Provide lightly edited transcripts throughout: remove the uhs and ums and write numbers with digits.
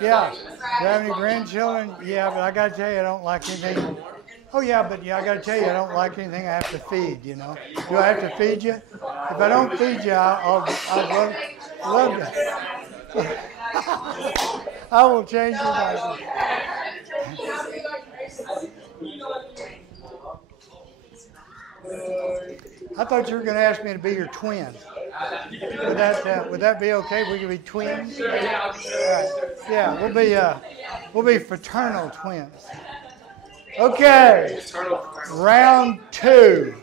Yeah. Do you have any grandchildren? Yeah, but I got to tell you, I don't like anything. Oh, yeah, but yeah, I got to tell you, I don't like anything I have to feed, you know. Do I have to feed you? If I don't feed you, I'd love to. I will change your mind. I thought you were going to ask me to be your twin. Would that be okay? We could be twins. All right. Yeah, we'll be fraternal twins. Okay. Round 2.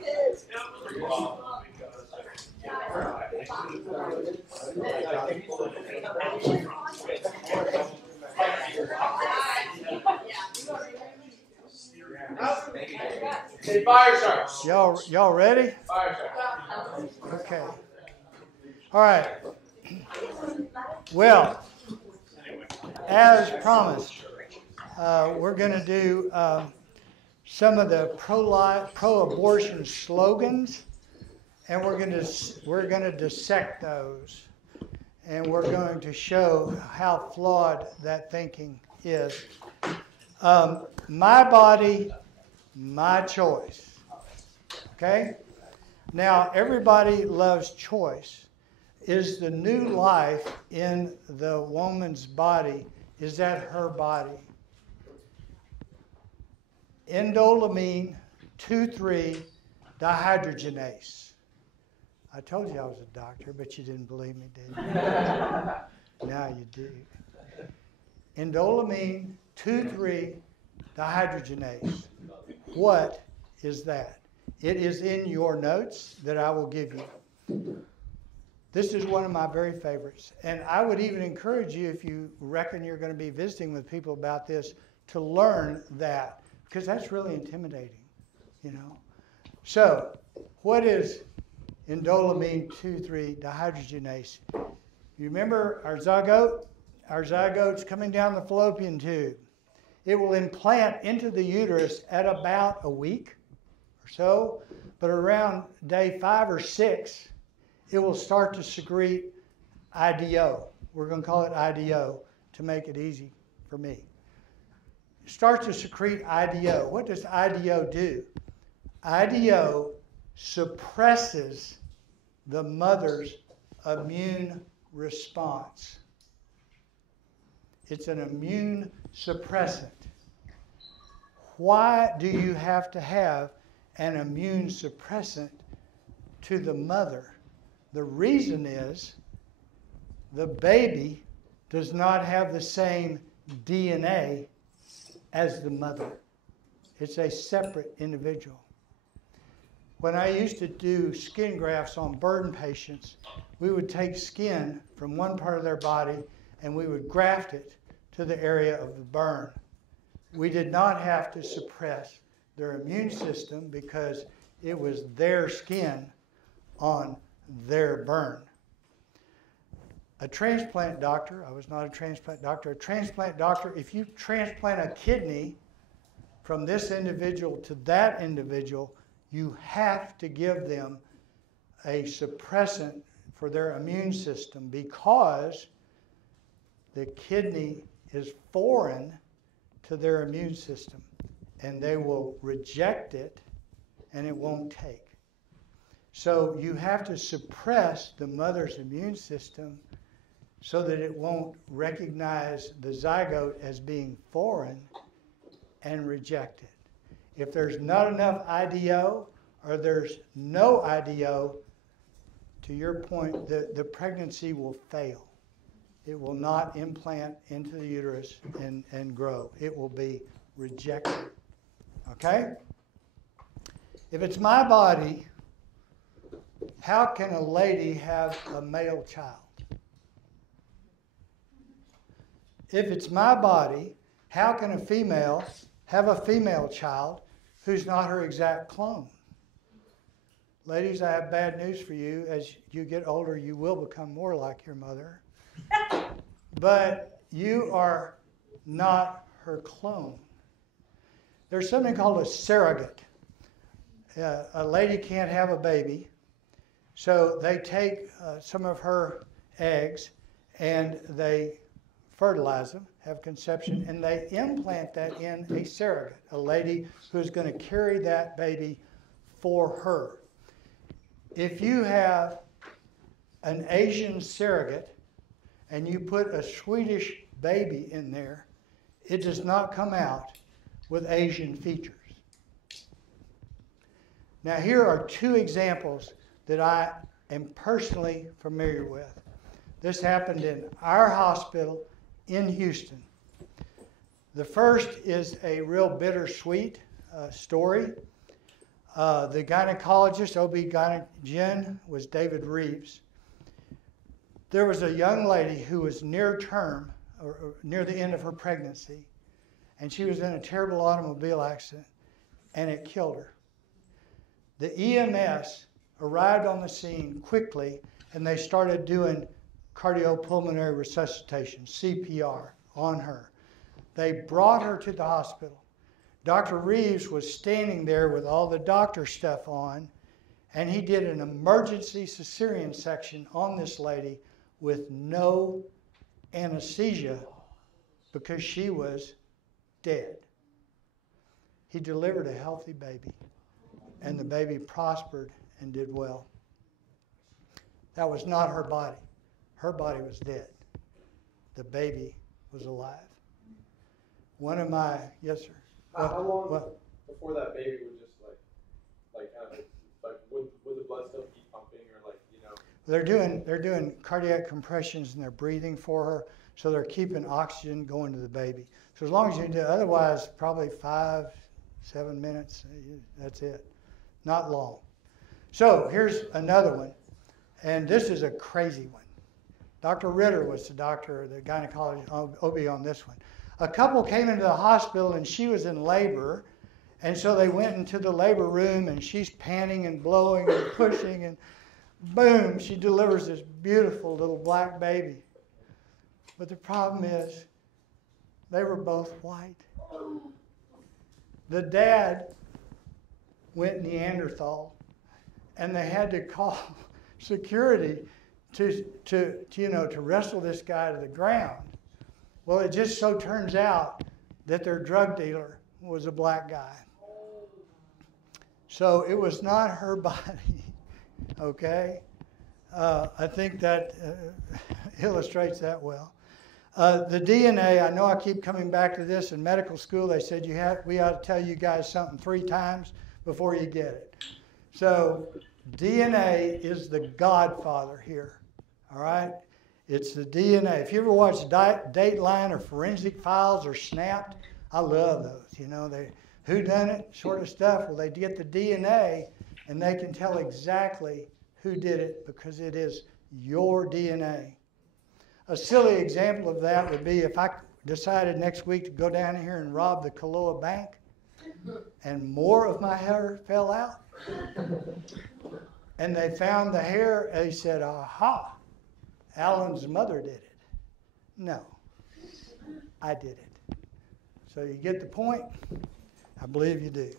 Y'all ready? Okay. All right. Well, as promised, we're going to do some of the pro-abortion slogans, and we're going to dissect those, and we're going to show how flawed that thinking is. My body, my choice. Okay? Now, everybody loves choice. Is the new life in the woman's body, is that her body? Indolamine 2,3 dehydrogenase. I told you I was a doctor, but you didn't believe me, did you? Now you do. Indolamine 2,3 dehydrogenase. What is that? It is in your notes that I will give you. This is one of my very favorites. And I would even encourage you, if you reckon you're going to be visiting with people about this, to learn that, because that's really intimidating, you know. So, what is indolamine 2,3 dehydrogenase? You remember our zygote? Our zygote's coming down the fallopian tube. It will implant into the uterus at about a week or so, but around day 5 or 6, it will start to secrete IDO. We're going to call it IDO to make it easy for me. It starts to secrete IDO. What does IDO do? IDO suppresses the mother's immune response. It's an immune suppressant. Why do you have to have an immune suppressant to the mother? The reason is the baby does not have the same DNA as the mother. It's a separate individual. When I used to do skin grafts on burn patients, we would take skin from one part of their body and we would graft it to the area of the burn. We did not have to suppress their immune system because it was their skin on their burn. A transplant doctor, I was not a transplant doctor, if you transplant a kidney from this individual to that individual, you have to give them a suppressant for their immune system because the kidney is foreign to their immune system and they will reject it and it won't take. So you have to suppress the mother's immune system so that it won't recognize the zygote as being foreign and reject it. If there's not enough IDO or there's no IDO, to your point, the pregnancy will fail. It will not implant into the uterus and grow. It will be rejected. Okay? If it's my body, how can a lady have a male child? If it's my body, how can a female have a female child who's not her exact clone? Ladies, I have bad news for you. As you get older, you will become more like your mother. But you are not her clone. There's something called a surrogate. A lady can't have a baby, so they take some of her eggs and they fertilize them, have conception, and they implant that in a surrogate, a lady who's going to carry that baby for her. If you have an Asian surrogate and you put a Swedish baby in there, it does not come out with Asian features. Now, here are two examples that I am personally familiar with. This happened in our hospital in Houston. The first is a real bittersweet story. The gynecologist, OB-GYN, was David Reeves. There was a young lady who was near term, or near the end of her pregnancy, and she was in a terrible automobile accident, and it killed her. The EMS arrived on the scene quickly, and they started doing cardiopulmonary resuscitation, CPR, on her. They brought her to the hospital. Dr. Reeves was standing there with all the doctor stuff on, and he did an emergency cesarean section on this lady with no anesthesia because she was dead. He delivered a healthy baby, and the baby prospered and did well. That was not her body. Her body was dead. The baby was alive. One of my, yes, sir. How long before that baby would just would the blood still keep pumping, or They're doing cardiac compressions and they're breathing for her, so they're keeping oxygen going to the baby. So as long as you do, otherwise probably 5-7 minutes, that's it. Not long. So here's another one, and this is a crazy one. Dr. Ritter was the doctor, the gynecologist, OB on this one. A couple came into the hospital and she was in labor, and so they went into the labor room and she's panting and blowing and pushing, and boom, she delivers this beautiful little black baby. But the problem is they were both white. The dad went Neanderthal, and they had to call security to wrestle this guy to the ground. Well, it just so turns out that their drug dealer was a black guy. So it was not her body, okay? I think that illustrates that well. The DNA, I know I keep coming back to this. In medical school, they said we ought to tell you guys something 3 times before you get it. So DNA is the godfather here, all right? It's the DNA. If you ever watch Dateline or Forensic Files or Snapped, I love those. They whodunit sort of stuff. Well, they get the DNA, and they can tell exactly who did it because it is your DNA. A silly example of that would be if I decided next week to go down here and rob the Kaloa Bank, and more of my hair fell out, and they found the hair, and they said, aha, Alan's mother did it. No, I did it. So you get the point? I believe you do.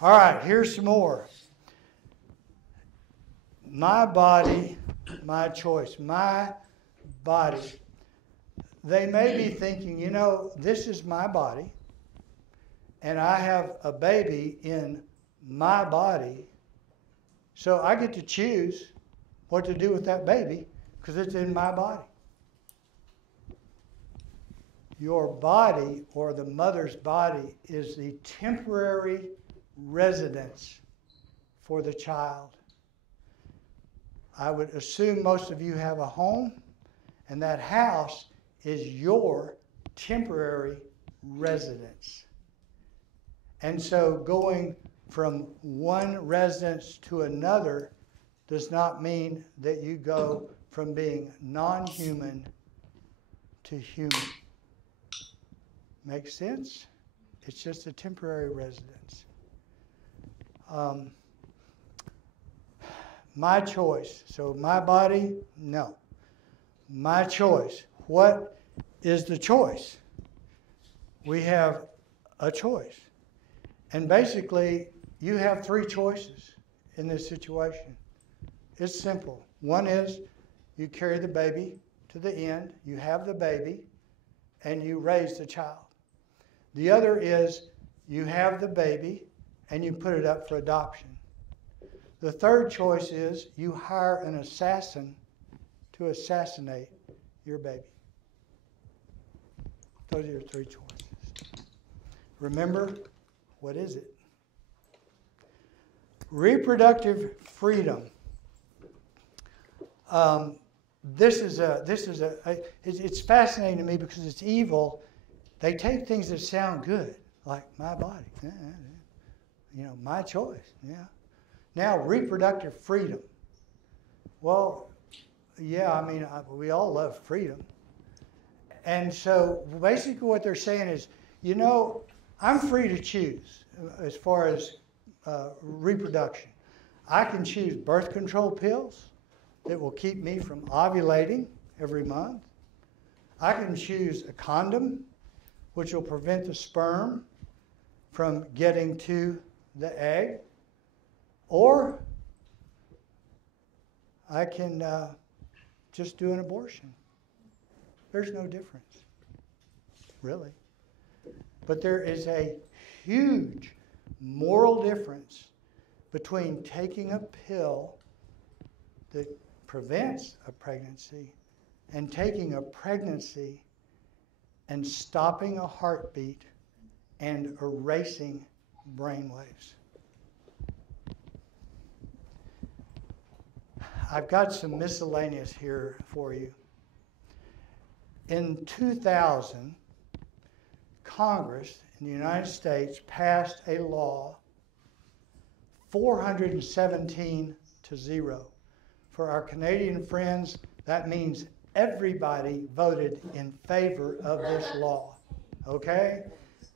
All right, here's some more. My body, my choice. My body. They may be thinking, this is my body, and I have a baby in my body, so I get to choose what to do with that baby because it's in my body. Your body, or the mother's body, is the temporary residence for the child. I would assume most of you have a home, and that house is your temporary residence. And so going from one residence to another does not mean that you go from being non-human to human. Make sense? It's just a temporary residence. My choice. So my body, no. My choice. What is the choice? We have a choice. And basically, you have 3 choices in this situation. It's simple. One is you carry the baby to the end. You have the baby. and you raise the child. The other is you have the baby and you put it up for adoption. The third choice is you hire an assassin to assassinate your baby. Those are your three choices. Remember, what is it? Reproductive freedom. It's fascinating to me because it's evil. They take things that sound good, like my body, my choice. Yeah. Now, reproductive freedom. Well, yeah, we all love freedom. And so basically what they're saying is, I'm free to choose as far as reproduction. I can choose birth control pills that will keep me from ovulating every month. I can choose a condom, which will prevent the sperm from getting to the egg. Or I can just do an abortion. There's no difference, really. But there is a huge moral difference between taking a pill that prevents a pregnancy and taking a pregnancy and stopping a heartbeat and erasing brainwaves. I've got some miscellaneous here for you. In 2000, Congress in the United States passed a law 417 to 0. For our Canadian friends, that means everybody voted in favor of this law, okay?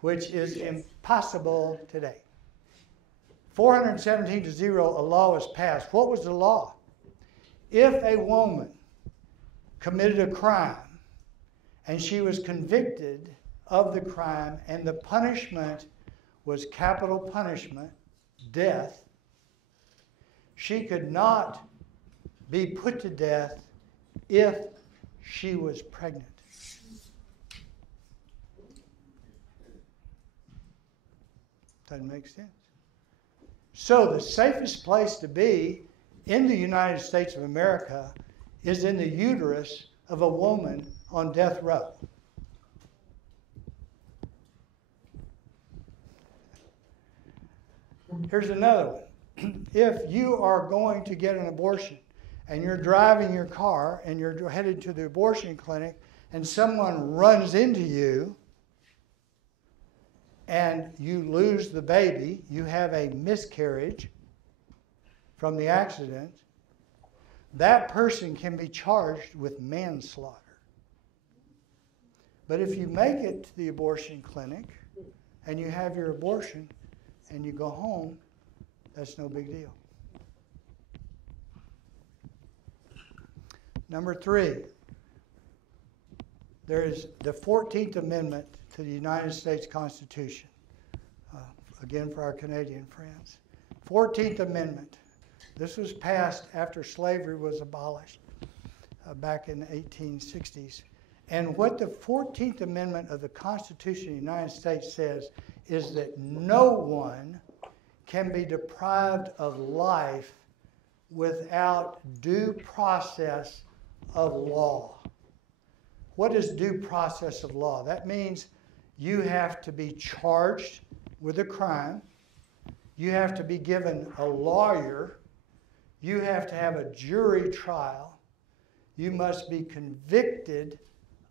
Which is impossible today. 417 to 0, a law was passed. What was the law? If a woman committed a crime and she was convicted of the crime and the punishment was capital punishment, death, she could not be put to death if she was pregnant. Doesn't make sense. So the safest place to be in the United States of America is in the uterus of a woman on death row. Here's another one. If you are going to get an abortion and you're driving your car and you're headed to the abortion clinic and someone runs into you and you lose the baby, you have a miscarriage from the accident, that person can be charged with manslaughter. But if you make it to the abortion clinic and you have your abortion and you go home, that's no big deal. Number 3, there is the 14th Amendment to the United States Constitution. Again, for our Canadian friends. 14th Amendment. This was passed after slavery was abolished back in the 1860s. And what the 14th Amendment of the Constitution of the United States says is that no one can be deprived of life without due process of law. What is due process of law? That means you have to be charged with a crime. You have to be given a lawyer. You have to have a jury trial. You must be convicted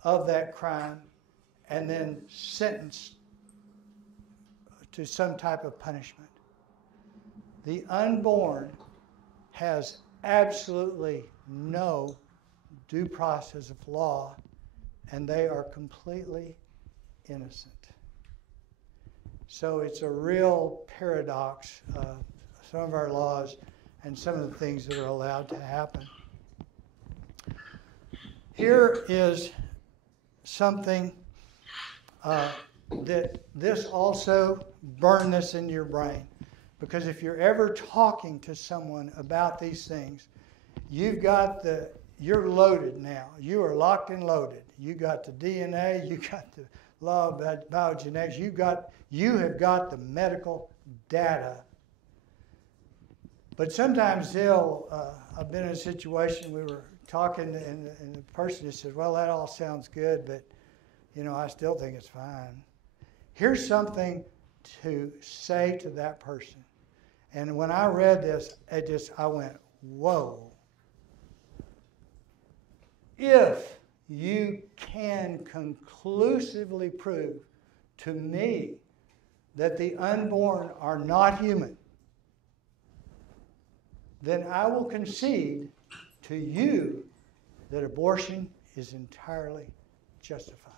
of that crime and then sentenced to some type of punishment. The unborn has absolutely no due process of law, and they are completely innocent. So it's a real paradox, some of our laws and some of the things that are allowed to happen. Here is something that this also, burn this into your brain. Because if you're ever talking to someone about these things, you've got the you're loaded now. You are locked and loaded. You got the DNA. You got the law of biogenetics. You have got the medical data. But sometimes I've been in a situation, we were talking, and the person just said, well, that all sounds good, but, I still think it's fine. Here's something to say to that person. And when I read this, I went, whoa. If you can conclusively prove to me that the unborn are not human, then I will concede to you that abortion is entirely justified.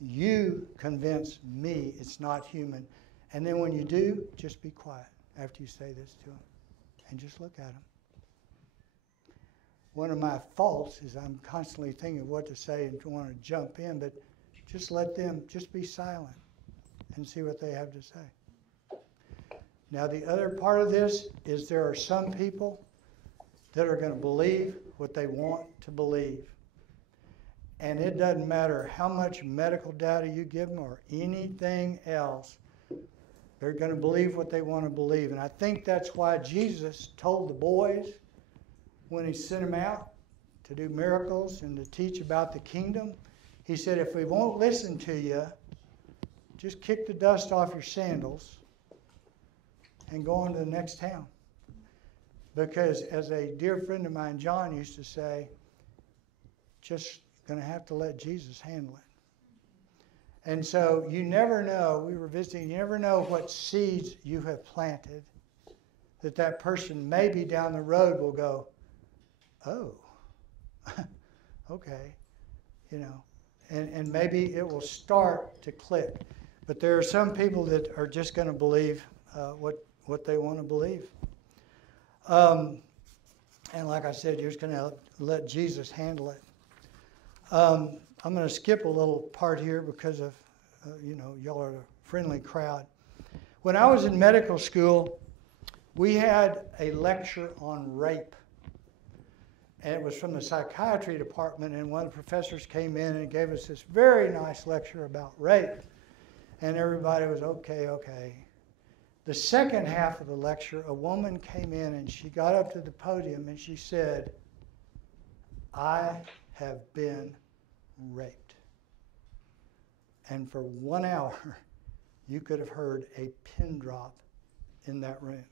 You convince me it's not human. And then when you do, just be quiet after you say this to them and just look at them. One of my faults is I'm constantly thinking of what to say and want to jump in, but just let them just be silent and see what they have to say. Now, the other part of this is there are some people that are going to believe what they want to believe. And it doesn't matter how much medical data you give them or anything else. They're going to believe what they want to believe. And I think that's why Jesus told the boys when he sent them out to do miracles and to teach about the kingdom, he said, if we won't listen to you, just kick the dust off your sandals and go on to the next town. Because as a dear friend of mine, John, used to say, just going to have to let Jesus handle it. And so you never know, we were visiting, you never know what seeds you have planted that person maybe down the road will go, oh, okay, and maybe it will start to click. But there are some people that are just going to believe what they want to believe. And like I said, you're just going to let Jesus handle it. I'm going to skip a little part here because of, y'all are a friendly crowd. When I was in medical school, we had a lecture on rape. And it was from the psychiatry department, and one of the professors came in and gave us this very nice lecture about rape. And everybody was, okay. The second half of the lecture, a woman came in and she got up to the podium and she said, I have been raped. And for 1 hour, you could have heard a pin drop in that room.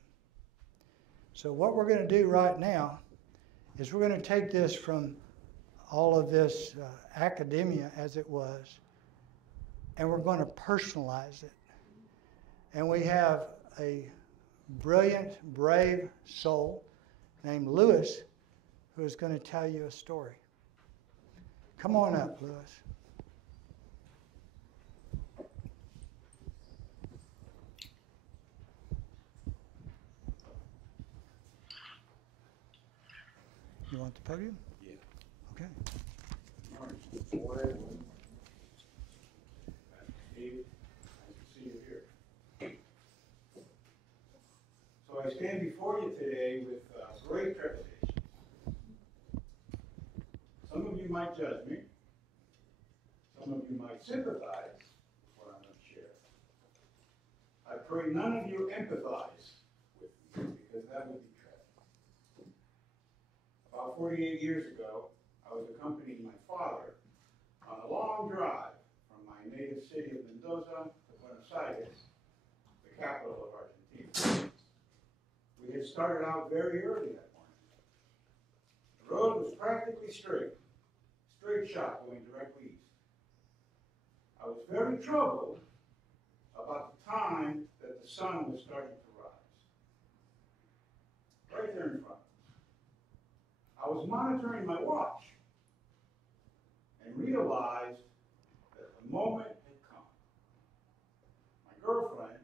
So what we're going to do right now is we're going to take this from all of this academia as it was, and we're going to personalize it. And we have a brilliant, brave soul named Lewis who is going to tell you a story. Come on up, Lewis. You want the podium? Yeah. Okay. Morning. Steve, nice to see you here. So I stand before you today with great trepidation. Some of you might judge me. Some of you might sympathize with what I'm going to share. I pray none of you empathize with me because that would be tragic. About 48 years ago, I was accompanying my father on a long drive from my native city of Mendoza to Buenos Aires, the capital of Argentina. We had started out very early that morning. The road was practically straight shot going directly east. I was very troubled about the time that the sun was starting to rise. Right there in front of us. I was monitoring my watch and realized that the moment had come. My girlfriend,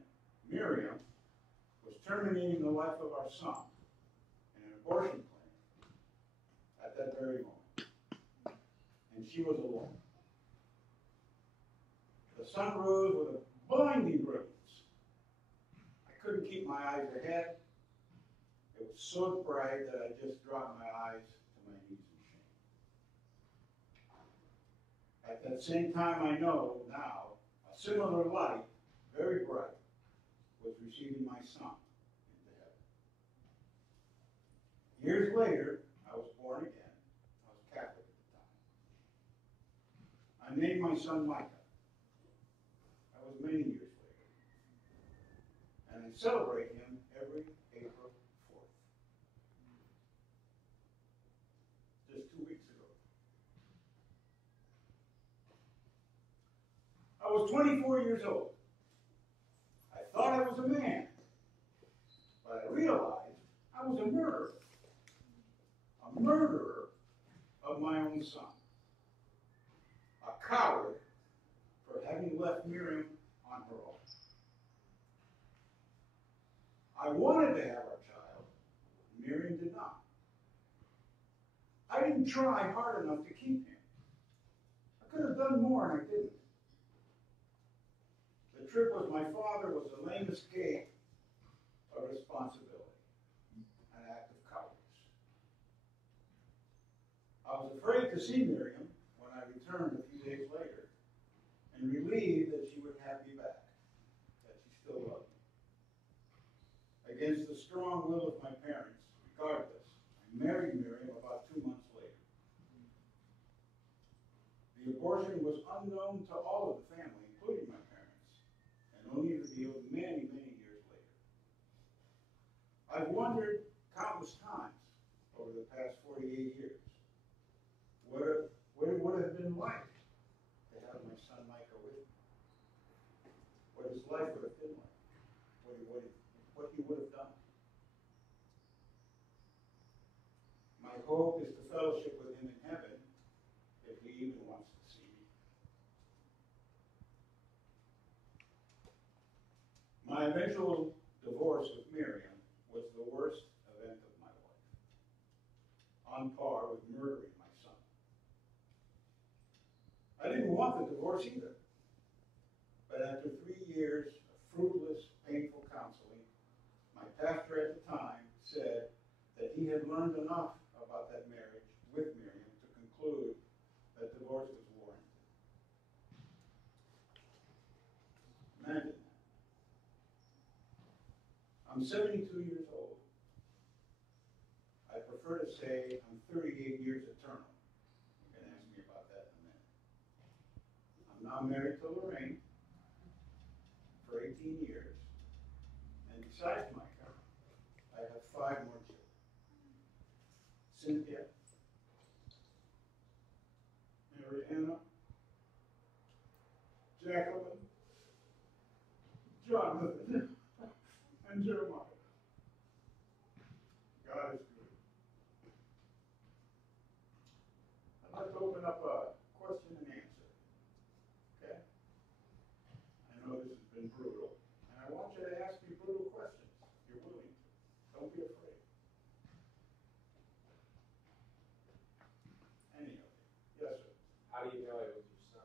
Miriam, was terminating the life of our son in an abortion clinic at that very moment. And she was alone. The sun rose with a blinding brilliance. I couldn't keep my eyes ahead. It was so bright that I just dropped my eyes to my knees in shame. At that same time, I know now, a similar light, very bright, was receiving my son into heaven. Years later, I was born again. I was Catholic at the time. I named my son Micah. That was many years later. And I celebrate him every April 4th. Just 2 weeks ago. I was 24 years old. I thought I was a man, but I realized I was a murderer of my own son, a coward for having left Miriam on her own. I wanted to have our child, Miriam did not. I didn't try hard enough to keep him. I could have done more and I didn't. The trick was my father was the lamest gate of responsibility, an act of cowardice. I was afraid to see Miriam when I returned a few days later and relieved that she would have me back, that she still loved me. Against the strong will of my parents, regardless, I married Miriam about 2 months later. The abortion was unknown to all of the family, including my parents, and only revealed many, many years later. I've wondered countless times over the past 48 years what it would have been like to have my son Micah with me. What his life would have been like. What he would have done. My hope is to fellowship with him in heaven if he even wants to see me. My eventual divorce with Miriam was the worst event of my life, on par with murdering my son. I didn't want the divorce either, but after 3 years of fruitless, painful counseling, my pastor at the time said that he had learned enough about that marriage with Miriam to conclude that divorce was warranted. Imagine that. I'm 72 years old. I prefer to say I'm 38 years eternal. You can ask me about that in a minute. I'm now married to Lorraine for 18 years. And besides Micah, I have 5 more children. Cynthia, Mariana, Jacqueline, Jonathan, and Jeremiah. God is good. I'd like to open up a question and answer. Okay? I know this has been brutal, and I want you to ask me brutal questions if you're willing to. Don't be afraid. Any of you. Yes, sir. How do you know it was your son?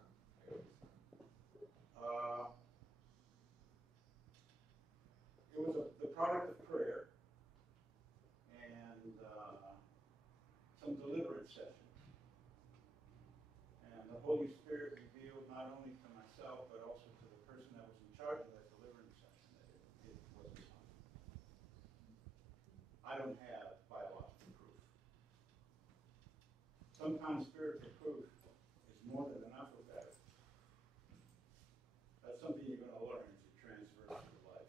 It was the product of prayer and some deliverance sessions. And the Holy Spirit revealed not only to myself, but also to the person that was in charge of that deliverance session that it was his son. I don't have biological proof. Sometimes spiritual proof is more than enough or better. That's something you're going to learn as you transfer through life.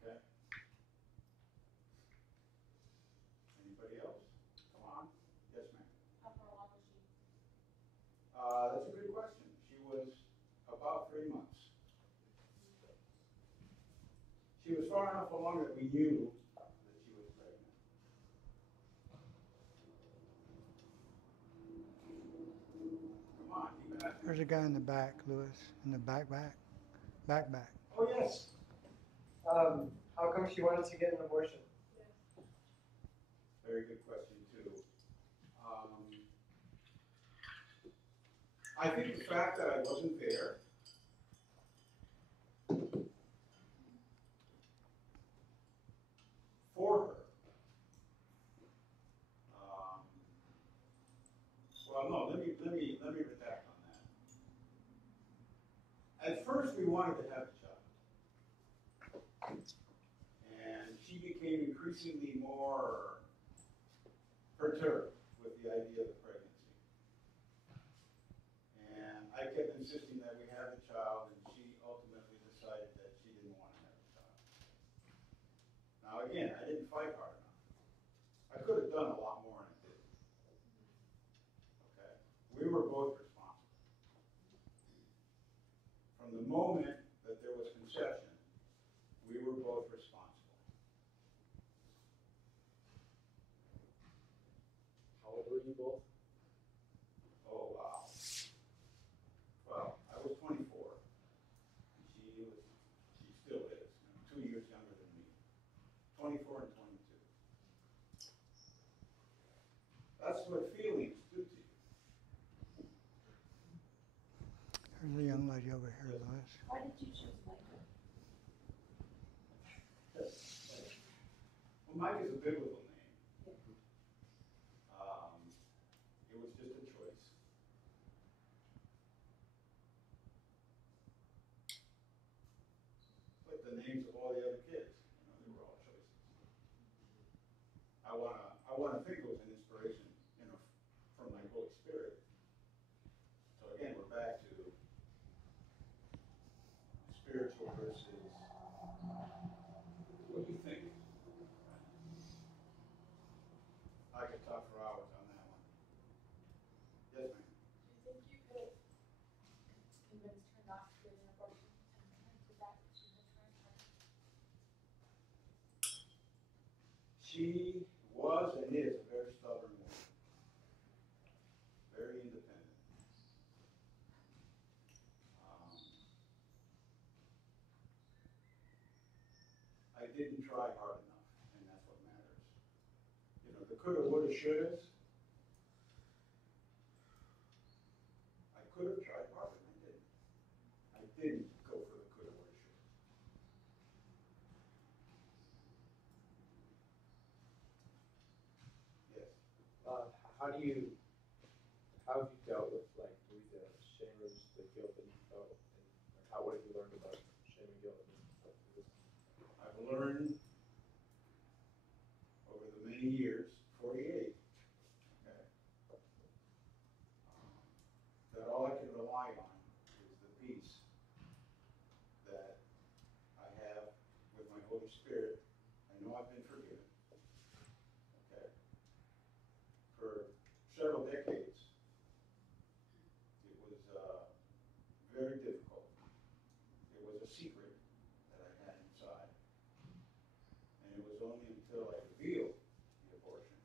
Okay? Anybody else? Come on. Yes, ma'am. How far along was she? That's a good question. She was about 3 months. She was far enough along that we knew that she was pregnant. Come on, keep it up. There's a guy in the back, Lewis, in the back. Oh, yes. How come she wanted to get an abortion? Very good question, too. I think the fact that I wasn't there for At first, we wanted to have a child. And she became increasingly more perturbed with the idea of the pregnancy. And I kept insisting that we have the child, and she ultimately decided that she didn't want to have a child. Now again, I didn't fight hard enough. I could have done a lot more, and I didn't. Okay? We were both responsible. From the moment that there was conception, we were both responsible. How old were you both? Oh, wow. Well, I was 24. She still is, 2 years younger than me. 24 and 22. That's what feelings do to you. There's a young lady over here, Lois. Why did you choose Michael? Well, Mike is a biblical name. It was just a choice. Like the names of all the other kids, they were all choices. I wanna think it was an inspiration, from my Holy Spirit. So again, we're back to spiritual versus what you think. I could talk for hours on that one. Yes, ma'am. Do you think you could have convinced her not to get an abortion and to that she had tried? She was and is a very stubborn woman. Very independent. I didn't try hard enough, and that's what matters. The coulda, woulda, shouldas. I could have tried harder, and I didn't. I didn't go for the coulda, woulda, shoulda. Yes. How have you dealt with the shame or the guilt that you felt, and what have you learned about shame and guilt? I've learned over the many years, 48, okay, that all I can rely on is the peace that I have with my Holy Spirit. I know I've been forgiven. Okay. For several decades, it was very difficult. It was a secret that I had inside. And it was only until I revealed the abortion,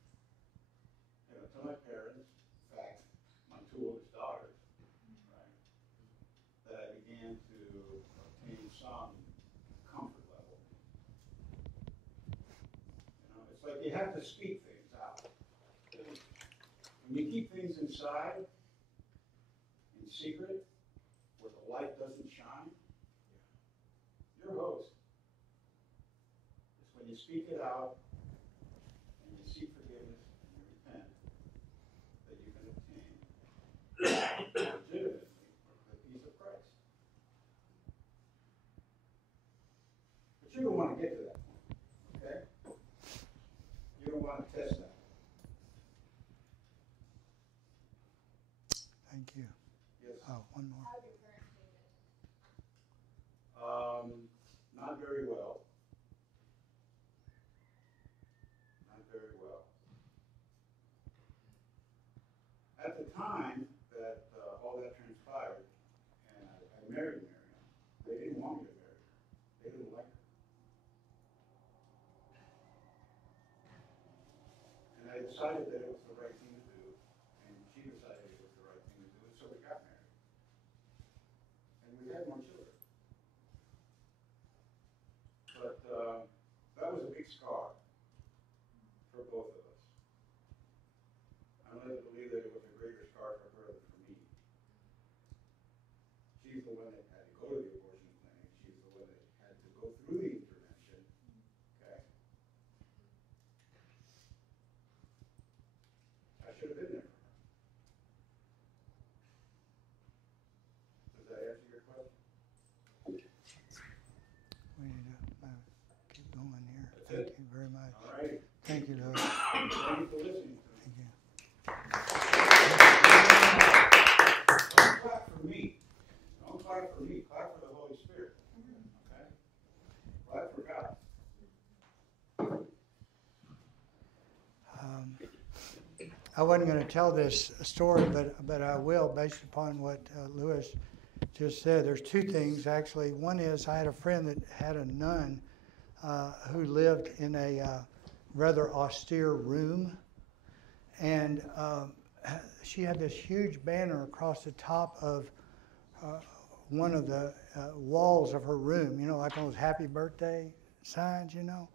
to my parents, in fact, my two oldest daughters, right, that I began to obtain some comfort level. It's like you have to speak things out. When you keep things inside, in secret, where the light doesn't shine, you're hosed. It's when you speak it out and you seek forgiveness and you repent that you can obtain legitimately the peace of Christ. But you don't want to get to that point, okay? You don't want to test that. Thank you. Yes. Oh, one more. How have your parents dated? Not very well. Not very well. At the time that all that transpired, and I married Miriam, they didn't want me to marry her. They didn't like her. And I decided that it was the right thing to do, and she decided it was the right thing to do, and so we got married. And we had more children. But that was a big scar for both of us. I'm led to believe that it was a greater scar for her Thank you, Lewis. Thank you for listening to me. Thank Don't clap for me. Don't clap for me. Clap for the Holy Spirit. Okay? Clap for God. I wasn't going to tell this story, but I will based upon what Lewis just said. There's two things, actually. One is I had a friend that had a nun who lived in a rather austere room. And she had this huge banner across the top of one of the walls of her room, you know, like those happy birthday signs, you know.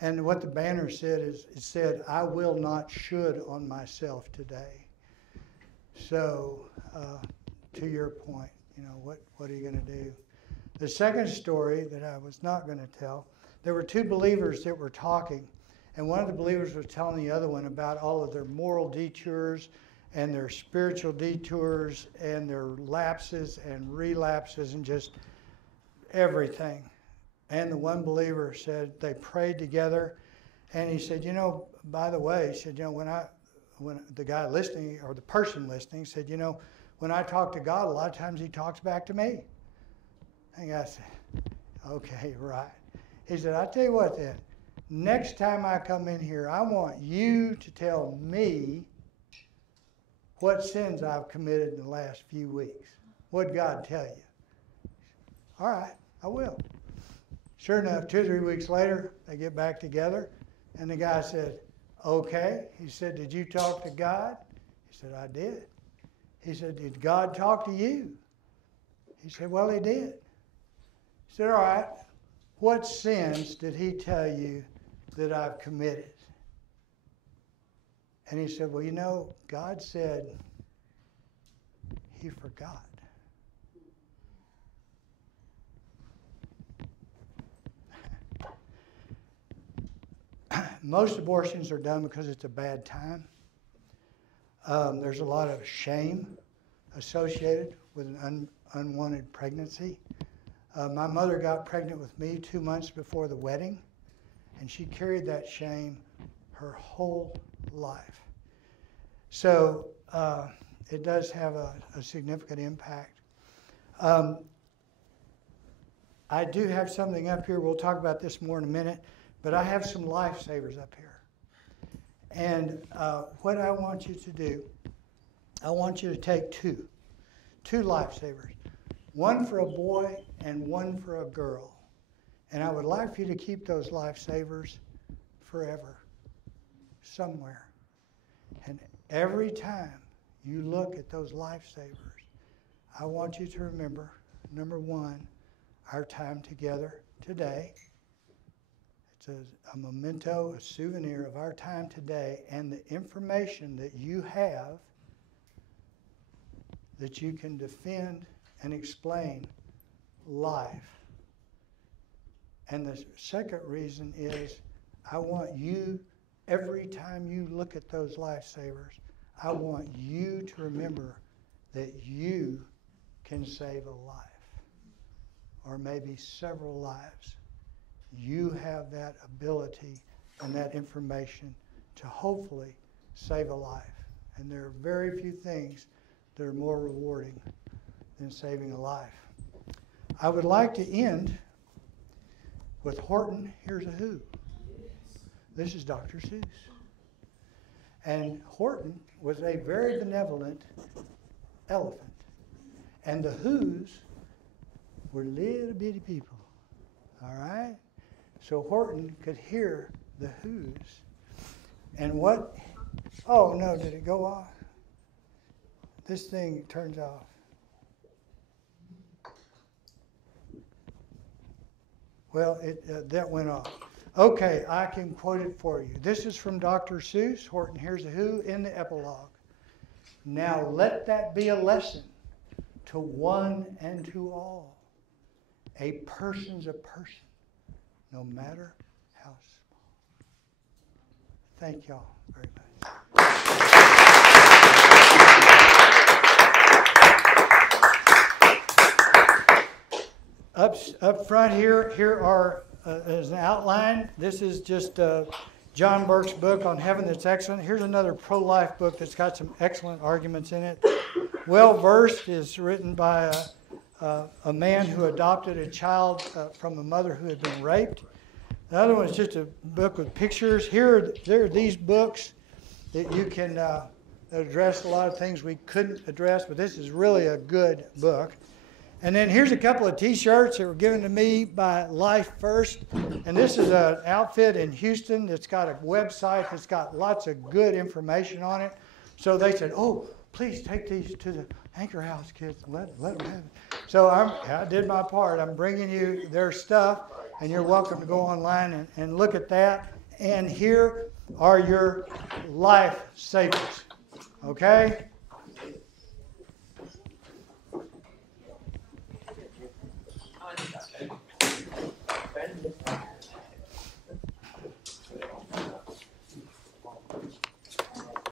And what the banner said is, it said, "I will not should on myself today." So, to your point, you know, what are you going to do? The second story that I was not going to tell, there were two believers that were talking. And one of the believers was telling the other one about all of their moral detours and their spiritual detours and their lapses and relapses and just everything. And the one believer said they prayed together, and he said, you know, by the way, he said, you know, when the guy listening or the person listening said, you know, when I talk to God, a lot of times he talks back to me. And I said, okay, right. He said, I'll tell you what then, next time I come in here, I want you to tell me what sins I've committed in the last few weeks. What'd God tell you? All right, I will. Sure enough, 2 or 3 weeks later, they get back together, and the guy said, okay. He said, did you talk to God? He said, I did. He said, did God talk to you? He said, well, he did. He said, all right, what sins did he tell you that I've committed? And he said, well, you know, God said he forgot. Most abortions are done because it's a bad time. There's a lot of shame associated with an unwanted pregnancy. My mother got pregnant with me 2 months before the wedding, and she carried that shame her whole life. So it does have a significant impact. I do have something up here. We'll talk about this more in a minute. But I have some lifesavers up here. And what I want you to do, I want you to take two lifesavers. One for a boy and one for a girl. And I would like for you to keep those lifesavers forever, somewhere. And every time you look at those lifesavers, I want you to remember, number one, our time together today. It's a memento, a souvenir of our time today and the information that you have that you can defend and explain life. And the second reason is I want you, every time you look at those lifesavers, I want you to remember that you can save a life, or maybe several lives. You have that ability and that information to hopefully save a life. And there are very few things that are more rewarding than saving a life. I would like to end with Horton, Here's a Who. This is Dr. Seuss. And Horton was a very benevolent elephant. And the Who's were little bitty people. All right? So Horton could hear the Who's. And what? Oh, no, did it go off? This thing turns off. Well, that went off. Okay, I can quote it for you. This is from Dr. Seuss, Horton Hears a Who, in the epilogue. Now let that be a lesson to one and to all. A person's a person, no matter how small. Thank y'all very much. Up front here are as an outline. This is just John Burke's book on heaven that's excellent. Here's another pro-life book that's got some excellent arguments in it. Well Versed is written by a man who adopted a child from a mother who had been raped. The other one is just a book with pictures. There are these books that you can address a lot of things we couldn't address, but this is really a good book. And then here's a couple of T-shirts that were given to me by Life First. And this is an outfit in Houston that's got a website that's got lots of good information on it. So they said, oh, please take these to the Anchor House, kids. Let them have it. So I did my part. I'm bringing you their stuff, and you're welcome to go online and look at that. And here are your life savers. Okay?